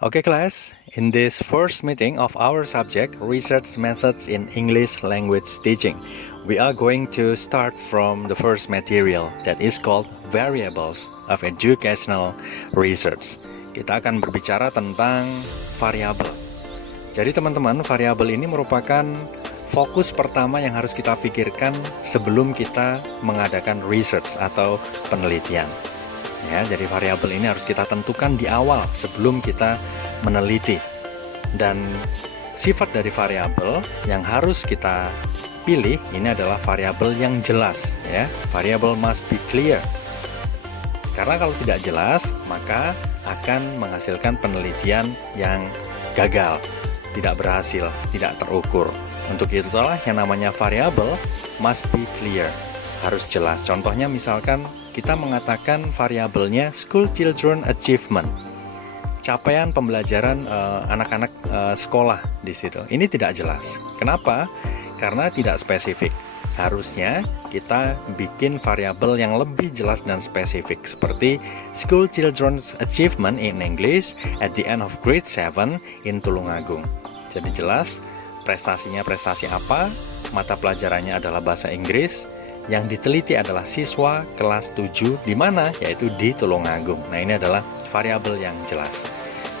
Okay, class, in this first meeting of our subject, Research Methods in English Language Teaching, we are going to start from the first material that is called Variables of Educational Research. Kita akan berbicara tentang variabel. Jadi teman-teman, variabel ini merupakan fokus pertama yang harus kita pikirkan sebelum kita mengadakan research atau penelitian. Ya, jadi variabel ini harus kita tentukan di awal sebelum kita meneliti. Dan sifat dari variabel yang harus kita pilih ini adalah variabel yang jelas, ya. Variable must be clear. Karena kalau tidak jelas, maka akan menghasilkan penelitian yang gagal, tidak berhasil, tidak terukur. Untuk itulah yang namanya variabel must be clear, harus jelas. Contohnya misalkan kita mengatakan variabelnya school children achievement, capaian pembelajaran anak-anak sekolah di situ. Ini tidak jelas. Kenapa? Karena tidak spesifik. Harusnya kita bikin variabel yang lebih jelas dan spesifik, seperti school children's achievement in English at the end of grade 7 in Tulungagung. Jadi jelas prestasinya prestasi apa, mata pelajarannya adalah bahasa Inggris, yang diteliti adalah siswa kelas 7 di mana, yaitu di Tulungagung. Nah, ini adalah variabel yang jelas.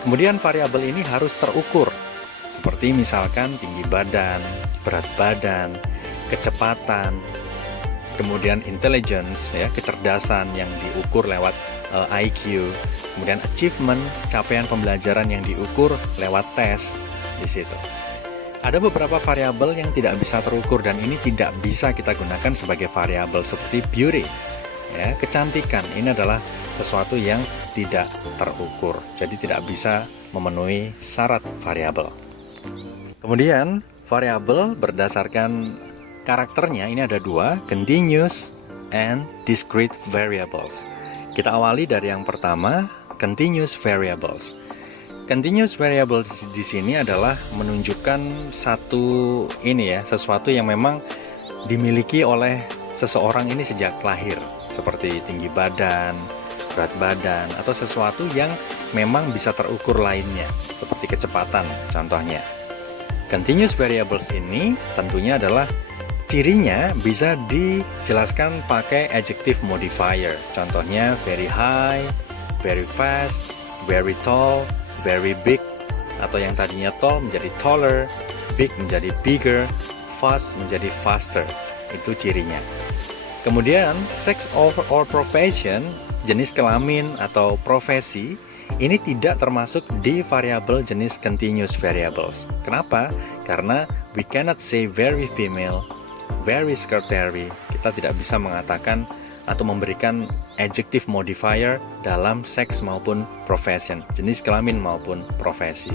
Kemudian variabel ini harus terukur, seperti misalkan tinggi badan, berat badan, kecepatan, kemudian intelligence, ya, kecerdasan yang diukur lewat IQ, kemudian achievement, capaian pembelajaran yang diukur lewat tes di situ. Ada beberapa variabel yang tidak bisa terukur dan ini tidak bisa kita gunakan sebagai variabel, seperti beauty, ya, kecantikan. Ini adalah sesuatu yang tidak terukur, jadi tidak bisa memenuhi syarat variabel. Kemudian variabel berdasarkan karakternya ini ada dua, continuous and discrete variables. Kita awali dari yang pertama, continuous variables. Continuous variables di sini adalah menunjukkan sesuatu yang memang dimiliki oleh seseorang ini sejak lahir, seperti tinggi badan, berat badan, atau sesuatu yang memang bisa terukur lainnya, seperti kecepatan contohnya. Continuous variables ini tentunya adalah cirinya bisa dijelaskan pakai adjective modifier, contohnya very high, very fast, very tall, very big, atau yang tadinya tall menjadi taller, big menjadi bigger, fast menjadi faster. Itu cirinya. Kemudian sex or profession, jenis kelamin atau profesi, ini tidak termasuk di variabel jenis continuous variables. Kenapa? Karena we cannot say very female, very secretary. Kita tidak bisa mengatakan atau memberikan adjective modifier dalam seks maupun profession, jenis kelamin maupun profesi.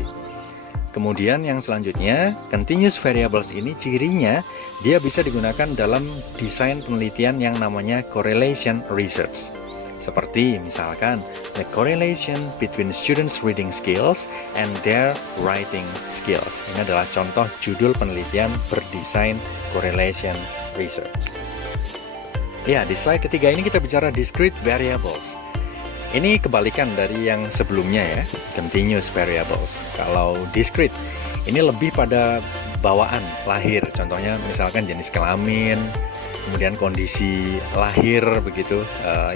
Kemudian yang selanjutnya, continuous variables ini cirinya dia bisa digunakan dalam desain penelitian yang namanya correlation research. Seperti misalkan the correlation between students' reading skills and their writing skills. Ini adalah contoh judul penelitian berdesain correlation research. Ya, di slide ketiga ini kita bicara discrete variables. Ini kebalikan dari yang sebelumnya, ya, continuous variables. Kalau discrete, ini lebih pada bawaan lahir. Contohnya misalkan jenis kelamin, kemudian kondisi lahir begitu,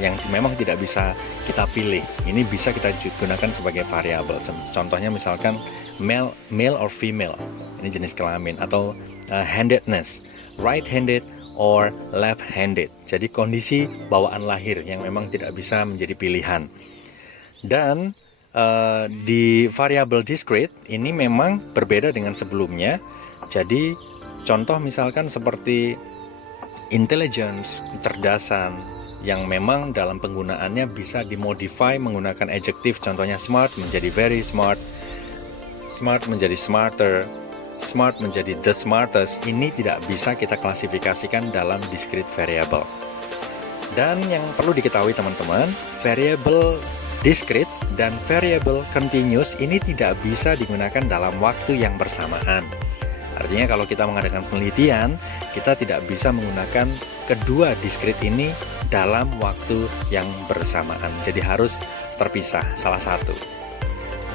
yang memang tidak bisa kita pilih. Ini bisa kita gunakan sebagai variabel. Contohnya misalkan male or female, ini jenis kelamin, atau handedness, right-handed or left-handed. Jadi kondisi bawaan lahir yang memang tidak bisa menjadi pilihan. Dan di variabel discrete ini memang berbeda dengan sebelumnya. Jadi contoh misalkan seperti intelligence, kecerdasan, yang memang dalam penggunaannya bisa dimodify menggunakan adjektif, contohnya smart menjadi very smart, smart menjadi smarter, smart menjadi the smartest. Ini tidak bisa kita klasifikasikan dalam discrete variable. Dan yang perlu diketahui teman-teman, variable discrete dan variable continuous ini tidak bisa digunakan dalam waktu yang bersamaan. Artinya kalau kita mengadakan penelitian, kita tidak bisa menggunakan kedua discrete ini dalam waktu yang bersamaan. Jadi harus terpisah salah satu.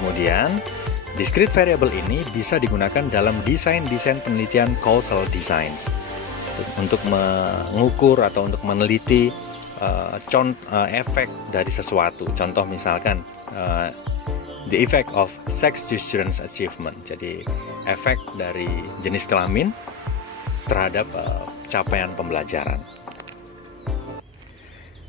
Kemudian, discrete variable ini bisa digunakan dalam desain-desain penelitian causal designs untuk mengukur atau untuk meneliti efek dari sesuatu. Contoh misalkan the effect of sex to students achievement. Jadi efek dari jenis kelamin terhadap capaian pembelajaran.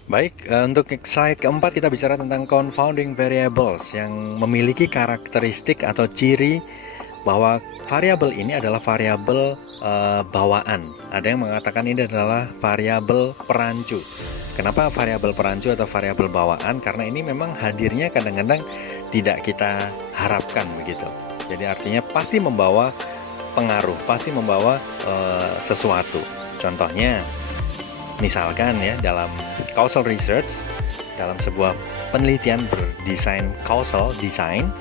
Baik, untuk slide keempat kita bicara tentang confounding variables yang memiliki karakteristik atau ciri bahwa variabel ini adalah variabel bawaan. Ada yang mengatakan ini adalah variabel perancu. Kenapa variabel perancu atau variabel bawaan? Karena ini memang hadirnya kadang-kadang tidak kita harapkan begitu. Jadi artinya pasti membawa pengaruh, pasti membawa sesuatu. Contohnya, misalkan ya dalam causal research, dalam sebuah penelitian berdesain causal design,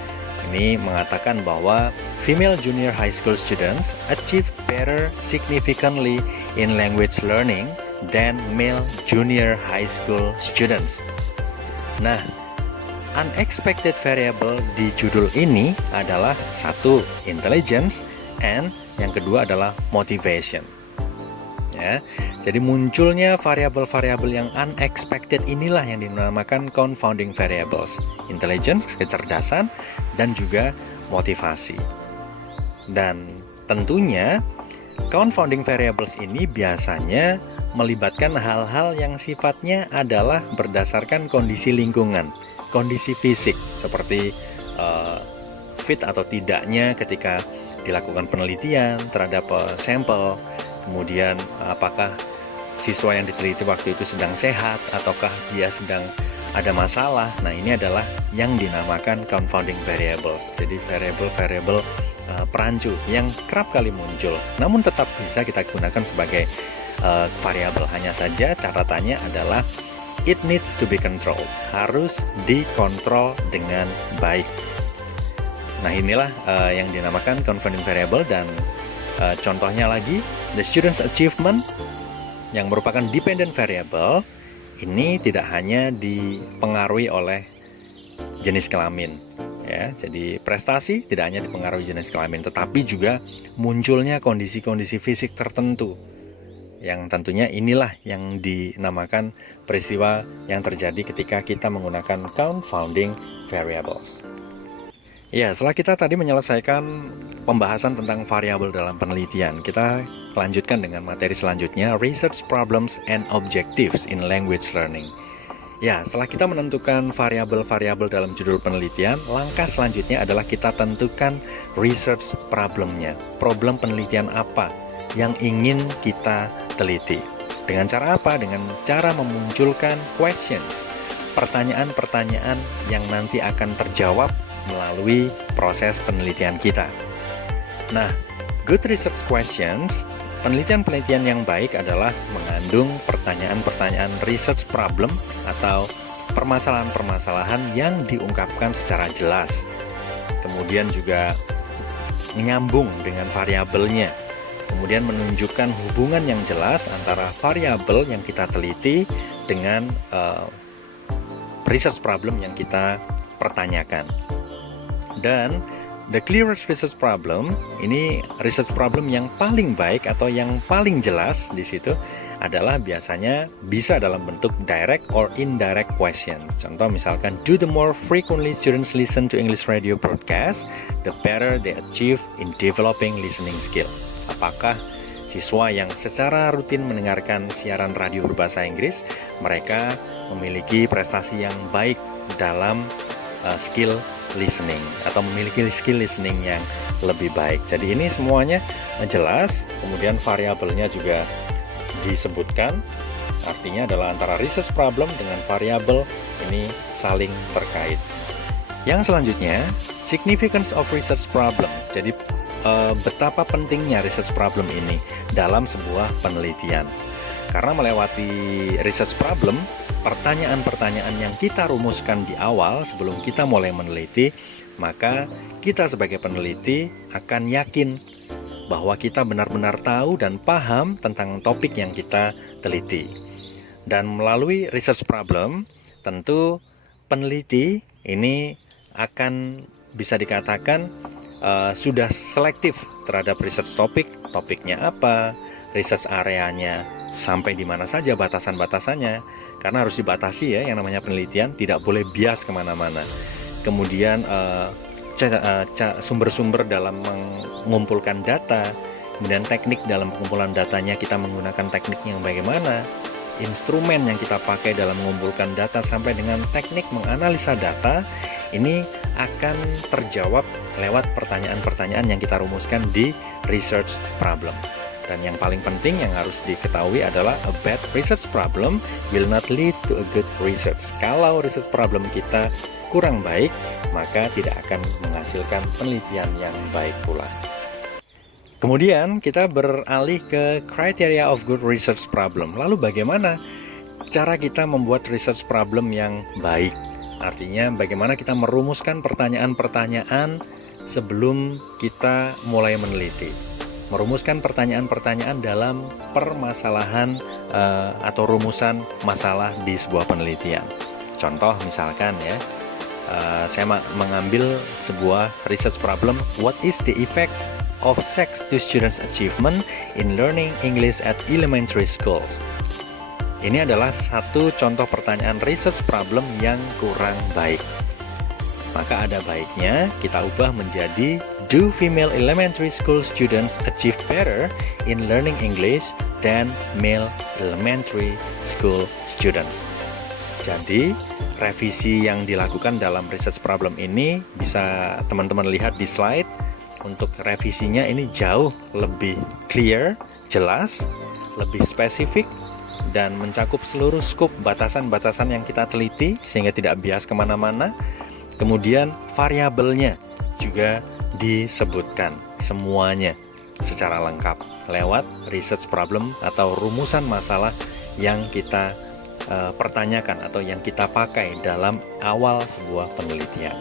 ini mengatakan bahwa female junior high school students achieve better significantly in language learning than male junior high school students. Nah, unexpected variable di judul ini adalah satu, intelligence, and yang kedua adalah motivation. Ya, jadi munculnya variabel-variabel yang unexpected inilah yang dinamakan confounding variables. Intelligence, kecerdasan, dan juga motivasi. Dan tentunya confounding variables ini biasanya melibatkan hal-hal yang sifatnya adalah berdasarkan kondisi lingkungan, kondisi fisik, seperti fit atau tidaknya ketika dilakukan penelitian terhadap sampel. Kemudian apakah siswa yang diteliti waktu itu sedang sehat ataukah dia sedang ada masalah. Nah, ini adalah yang dinamakan confounding variables. Jadi variabel-variabel perancu yang kerap kali muncul, namun tetap bisa kita gunakan sebagai variabel. Hanya saja catatannya adalah it needs to be controlled, harus dikontrol dengan baik. Nah, inilah yang dinamakan confounding variable. Dan contohnya lagi, the student's achievement yang merupakan dependent variable ini tidak hanya dipengaruhi oleh jenis kelamin, ya. Jadi prestasi tidak hanya dipengaruhi jenis kelamin, tetapi juga munculnya kondisi-kondisi fisik tertentu yang tentunya inilah yang dinamakan peristiwa yang terjadi ketika kita menggunakan confounding variables. Ya, setelah kita tadi menyelesaikan pembahasan tentang variabel dalam penelitian, kita lanjutkan dengan materi selanjutnya, Research Problems and Objectives in Language Learning. Ya, setelah kita menentukan variabel-variabel dalam judul penelitian, langkah selanjutnya adalah kita tentukan research problemnya. Problem penelitian apa yang ingin kita teliti? Dengan cara apa? Dengan cara memunculkan questions, pertanyaan-pertanyaan yang nanti akan terjawab melalui proses penelitian kita. Nah, good research questions, penelitian-penelitian yang baik adalah mengandung pertanyaan-pertanyaan research problem atau permasalahan-permasalahan yang diungkapkan secara jelas. Kemudian juga menyambung dengan variabelnya. Kemudian menunjukkan hubungan yang jelas antara variabel yang kita teliti dengan research problem yang kita pertanyakan. Dan the clearest research problem, ini research problem yang paling baik atau yang paling jelas di situ adalah biasanya bisa dalam bentuk direct or indirect questions. Contoh misalkan, do the more frequently students listen to English radio broadcast, the better they achieve in developing listening skill. Apakah siswa yang secara rutin mendengarkan siaran radio berbahasa Inggris, mereka memiliki prestasi yang baik dalam skill listening atau memiliki skill listening yang lebih baik. Jadi ini semuanya jelas, kemudian variabelnya juga disebutkan, artinya adalah antara research problem dengan variabel ini saling terkait. Yang selanjutnya, significance of research problem. Jadi betapa pentingnya research problem ini dalam sebuah penelitian. Karena melewati research problem, pertanyaan-pertanyaan yang kita rumuskan di awal sebelum kita mulai meneliti, maka kita sebagai peneliti akan yakin bahwa kita benar-benar tahu dan paham tentang topik yang kita teliti. Dan melalui research problem, tentu peneliti ini akan bisa dikatakan sudah selektif terhadap research topiknya apa, research areanya sampai di mana saja batasan-batasannya, karena harus dibatasi ya yang namanya penelitian, tidak boleh bias kemana-mana. Kemudian sumber-sumber dalam mengumpulkan data, kemudian teknik dalam pengumpulan datanya kita menggunakan teknik yang bagaimana, instrumen yang kita pakai dalam mengumpulkan data sampai dengan teknik menganalisa data, ini akan terjawab lewat pertanyaan-pertanyaan yang kita rumuskan di research problem. Dan yang paling penting yang harus diketahui adalah a bad research problem will not lead to a good research. Kalau research problem kita kurang baik, maka tidak akan menghasilkan penelitian yang baik pula. Kemudian kita beralih ke criteria of good research problem. Lalu bagaimana cara kita membuat research problem yang baik? Artinya bagaimana kita merumuskan pertanyaan-pertanyaan sebelum kita mulai meneliti. Merumuskan pertanyaan-pertanyaan dalam permasalahan atau rumusan masalah di sebuah penelitian. Contoh misalkan ya, saya mengambil sebuah research problem, what is the effect of sex to students' achievement in learning English at elementary schools? Ini adalah satu contoh pertanyaan research problem yang kurang baik. Maka ada baiknya kita ubah menjadi do female elementary school students achieve better in learning English than male elementary school students. Jadi, revisi yang dilakukan dalam research problem ini bisa teman-teman lihat di slide. Untuk revisinya ini jauh lebih clear, jelas, lebih spesifik, dan mencakup seluruh skop batasan-batasan yang kita teliti sehingga tidak bias kemana-mana. Kemudian variabelnya juga disebutkan semuanya secara lengkap lewat research problem atau rumusan masalah yang kita pertanyakan atau yang kita pakai dalam awal sebuah penelitian.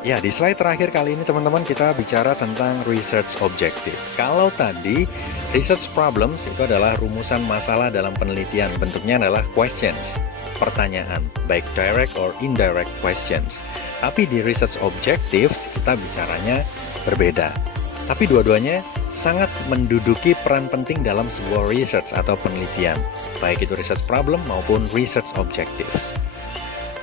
Ya, di slide terakhir kali ini teman-teman kita bicara tentang research objective. Kalau tadi research problems itu adalah rumusan masalah dalam penelitian, bentuknya adalah questions, pertanyaan, baik direct or indirect questions. Tapi di research objectives kita bicaranya berbeda. Tapi dua-duanya sangat menduduki peran penting dalam sebuah research atau penelitian, baik itu research problem maupun research objectives.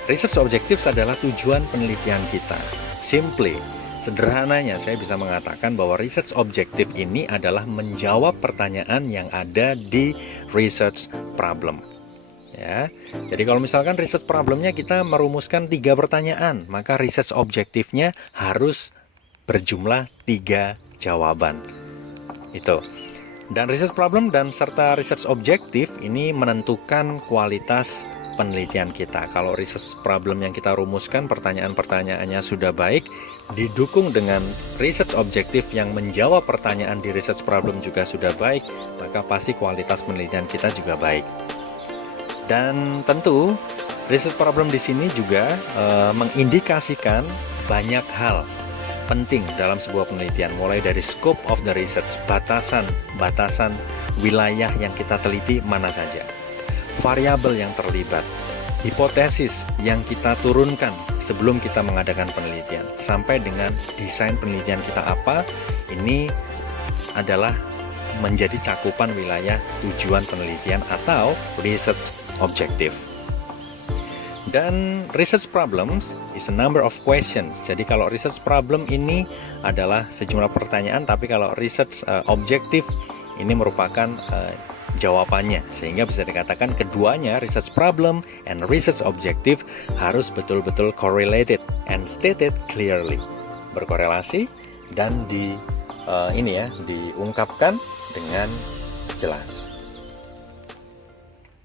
Research objectives adalah tujuan penelitian kita. Simply, sederhananya saya bisa mengatakan bahwa research objective ini adalah menjawab pertanyaan yang ada di research problem. Ya, jadi kalau misalkan research problemnya kita merumuskan 3 pertanyaan, maka research objektifnya harus berjumlah 3 jawaban. Itu. Dan research problem dan serta research objektif ini menentukan kualitas penelitian kita. Kalau research problem yang kita rumuskan pertanyaan-pertanyaannya sudah baik, didukung dengan research objektif yang menjawab pertanyaan di research problem juga sudah baik, maka pasti kualitas penelitian kita juga baik. Dan tentu research problem di sini juga mengindikasikan banyak hal penting dalam sebuah penelitian, mulai dari scope of the research, batasan wilayah yang kita teliti mana saja, variabel yang terlibat, hipotesis yang kita turunkan sebelum kita mengadakan penelitian, sampai dengan desain penelitian kita apa, ini adalah menjadi cakupan wilayah tujuan penelitian atau research objective. Dan research problems is a number of questions. Jadi kalau research problem ini adalah sejumlah pertanyaan, tapi kalau research objective ini merupakan jawabannya, sehingga bisa dikatakan keduanya, research problem and research objective, harus betul-betul correlated and stated clearly, berkorelasi dan diungkapkan dengan jelas.